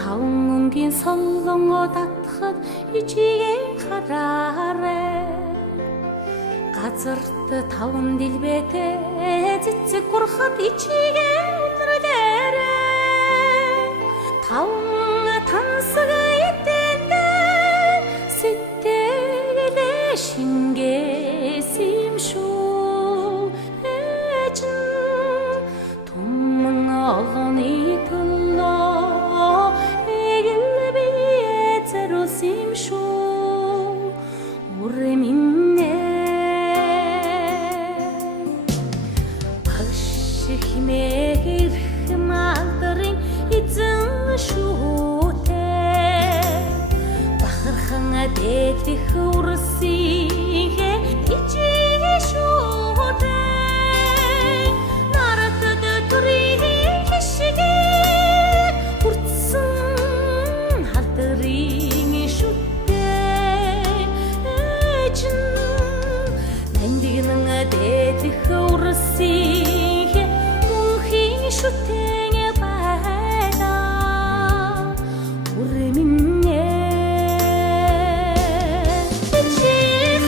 таван өнгийн солонгоо татхад ичигээ хараарэ газарт таван дэлбэтэй цэцэг гурхад ичигээ өнөрлөөрэ таван тансаг итэндэ сэтгэлээ шингээс юм шүү эжин туман олонны төлөө эгэл бие зэрус юм шүү үрэ минь химээр хэмалдрын эзэн шүүтэй бахархан дэдвих үрсийхэ ичиг шүүтэй наратад төрийн хишгээ хүртсэн халдрын шүүтэй эжин нандигнан дэдвих үрсий шүтэнэ байна үрэ минь чи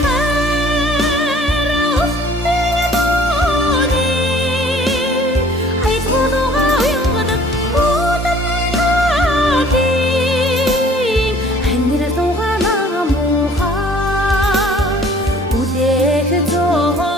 хара устэнэ мони ай тонога уянгад утамгаки хэнэр тога намуха үдэх зоо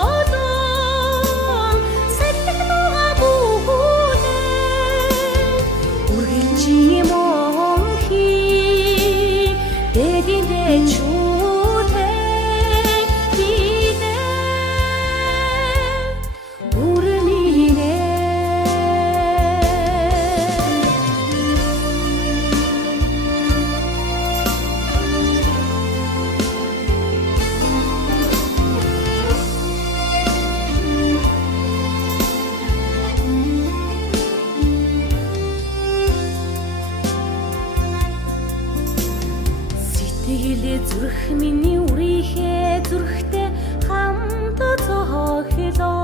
зүрх миний үрийнхээ зүрхтэй хамт цохилооч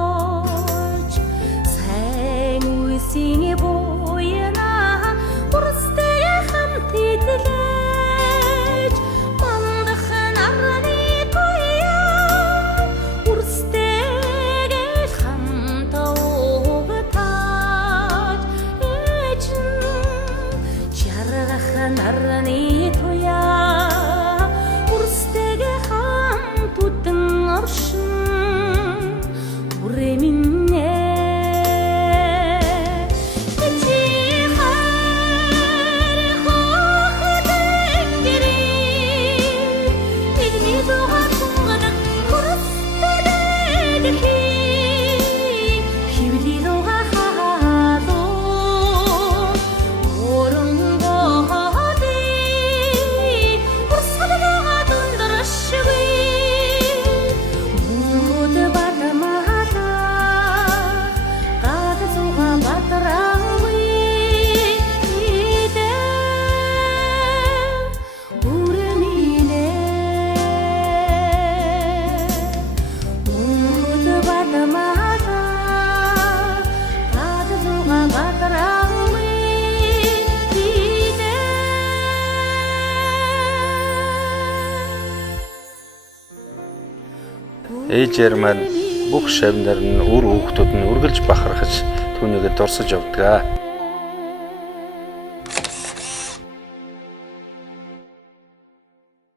сайн үсийн буяна урстэй хамт идэлж мандах нарны тоя урстэй хамт угтаж эжин жаргах нарны тоя үрэ минь чи хара хохдэнгэрэ бидний зогтонгод хүрстэлэг хивли рууга хаалуу оронгоodi урсалгаа дундрашгүй ээжээр маань бүх шавнаар нь үр хүүхдүүд нь үргэлж бахархаж түүнийгээ дурсаж явдаг.